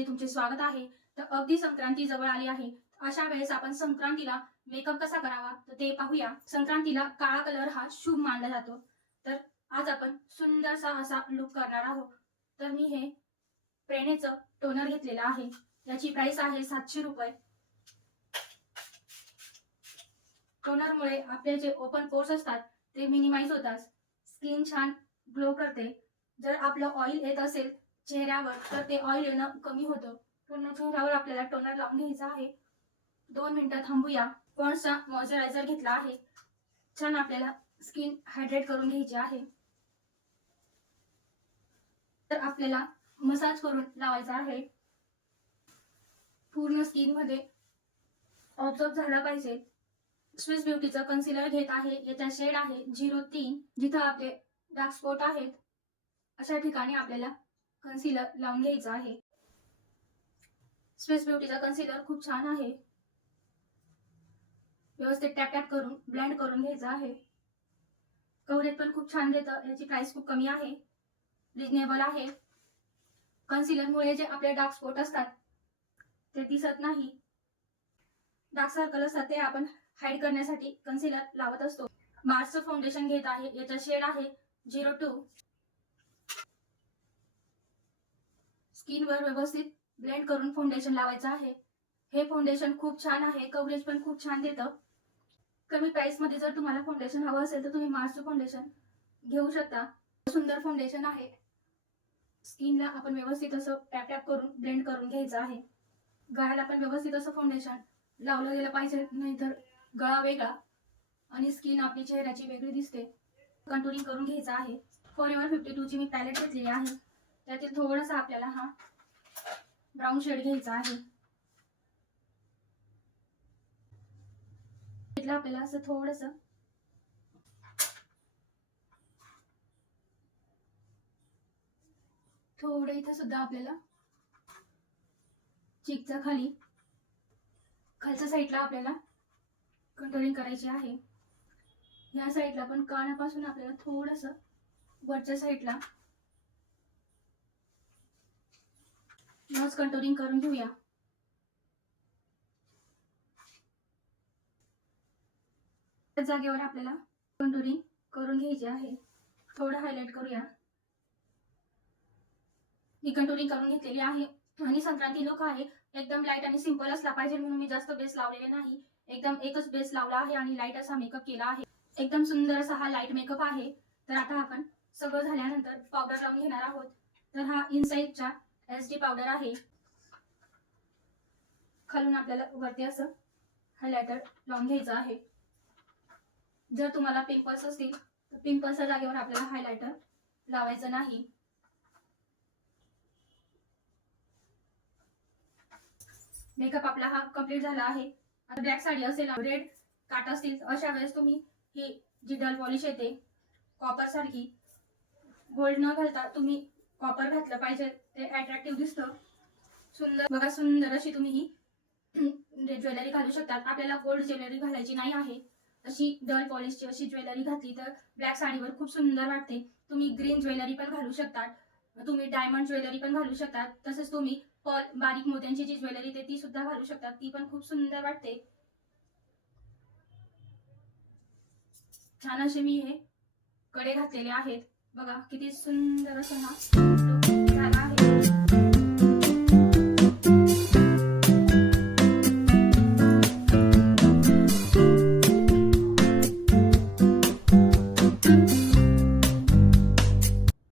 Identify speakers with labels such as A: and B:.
A: मध्ये तुमचे स्वागत आहे. तर अगदी संक्रांती जवळ आली आहे. अशा वेळेस आपण संक्रांतीला मेकअप कसा करावा तर ते पाहूया. संक्रांतीला काळा कलर हा शुभ मानला जातो. तर आज आपण सुंदरसा असा लुक करणार आहोत. तर मी हे प्रेनेचं टोनर घेतलेलं आहे. याची प्राइस आहे सातशे रुपये. टोनरमुळे आपले जे ओपन पोर्स असतात ते मिनिमाइज होतात. स्किन छान ग्लो करते. जर आपलं ऑइल येत असेल चेहऱ्यावर तर ते ऑइल येणं कमी होतं. पूर्ण चेहऱ्यावर आपल्याला टोनर लावून घ्यायचा आहे. दोन मिनिटं थांबूया. पॉन्सचा मॉइश्चरायझर घेतला आहे? छान आपल्याला स्किन हायड्रेट करून घ्यायची आहे. तर आपल्याला मसाज करून लावायचा आहे. पूर्ण स्किनमध्ये ऑब्झर्व झाला पाहिजे. स्विस ब्युटीचा कन्सिलर घेत आहे. याचा शेड आहे झिरो तीन जिथं आपले डार्क स्पॉट आहेत. अशा ठिकाणी आपल्याला कन्सिलर लावून घ्यायचं आहे. स्विस ब्युटीचा कन्सिलर खूप छान आहे. व्यवस्थित टॅप टॅप करून ब्लेंड करून घ्यायचा आहे. कवरेज पण खूप छान देतं याची प्राइस खूप कमी आहे. रिजनेबल आहे. कन्सिलरमुळे जे आपले डार्क स्पॉट असतात ते दिसत नाही. डार्क सर्कल असतात ते आपण हाईड करण्यासाठी कन्सिलर लावत असतो. मार्सचं फाउंडेशन घेत आहे याचा शेड आहे झिरो टू स्किनवर व्यवस्थित ब्लेंड करून फाउंडेशन लावायचं आहे. हे फाउंडेशन खूप छान आहे. कव्हरेज पण खूप छान देतं. कमी प्राइसमध्ये जर तुम्हाला फाउंडेशन हवं असेल तर तुम्ही मार्सचं फाउंडेशन घेऊ शकता. सुंदर फाउंडेशन आहे. स्किनला आपण व्यवस्थित असं टॅप टॅप करून ब्लेंड करून घ्यायचं आहे. गळ्याला पण व्यवस्थित असं फाउंडेशन लावलं गेलं पाहिजे नाहीतर गळा वेगळा आणि स्किन आपली चेहऱ्याची वेगळी दिसते. कंट्रोलिंग करून घ्यायचं आहे. फॉर एव्हर फिफ्टी टूची मी पॅलेट घेतलेली आहे. त्यातील थोडंसं आपल्याला हा ब्राऊन शेड घ्यायचा आहे. घेतलं आपल्याला असं थोडस थोडं इथं सुद्धा आपल्याला चिकचा खाली खालच्या साईडला आपल्याला कंट्रोलिंग करायची आहे. या साईडला पण कानापासून आपल्याला थोडस वरच्या साईडला नोज कंट्रोलिंग करून घेऊया. त्या जागेवर आपल्याला कंट्रोलिंग करून घ्यायचे आहे. थोडं हायलाइट करूया. मी कंट्रोलिंग करून घेतलेली आहे. आणि संक्रांती लोक आहे. एकदम लाइट आणि सिंपल असला पाहिजे म्हणून मी जास्त बेस लावलेले नाही. एकदम एकच बेस लावला आहे आणि लाइट असा मेकअप केला आहे. एकदम सुंदर असा हा लाइट मेकअप आहे. तर आता आपण सगळं झाल्यानंतर पावडर लावून घेणार आहोत. तर हा इनसाईडच्या एस डी पावडर आहे. खालून आपल्याला वरती असं हायलायटर लावून घ्यायचं आहे. जर तुम्हाला पिंपल्स असतील तर पिंपल्सच्या जागेवर आपल्याला हायलायटर लावायचं नाही. मेकअप आपला हा कंप्लीट झाला आहे. आता ब्लॅक साडी असेल रेड काट असतील अशा वेळेस तुम्ही ही जी डल पॉलिश येते कॉपर सारखी गोल्ड न घालता तुम्ही कॉपर घातलं पाहिजे. ते अट्रॅक्टिव्ह दिसतं. सुंदर बघा सुंदर अशी तुम्ही ही ज्वेलरी घालू शकतात. आपल्याला गोल्ड ज्वेलरी घालायची नाही आहे. अशी डल पॉलिशची अशी ज्वेलरी घातली तर ब्लॅक साडीवर खूप सुंदर वाटते. तुम्ही ग्रीन ज्वेलरी पण घालू शकतात. तुम्ही डायमंड ज्वेलरी पण घालू शकतात. तसंच तुम्ही पॉल बारीक मोत्यांची जी ज्वेलरी ते ती सुद्धा घालू शकतात. ती पण खूप सुंदर वाटते. छान असे मी हे कडे घातलेले आहेत. बघा किती सुंदर असं हा आहे.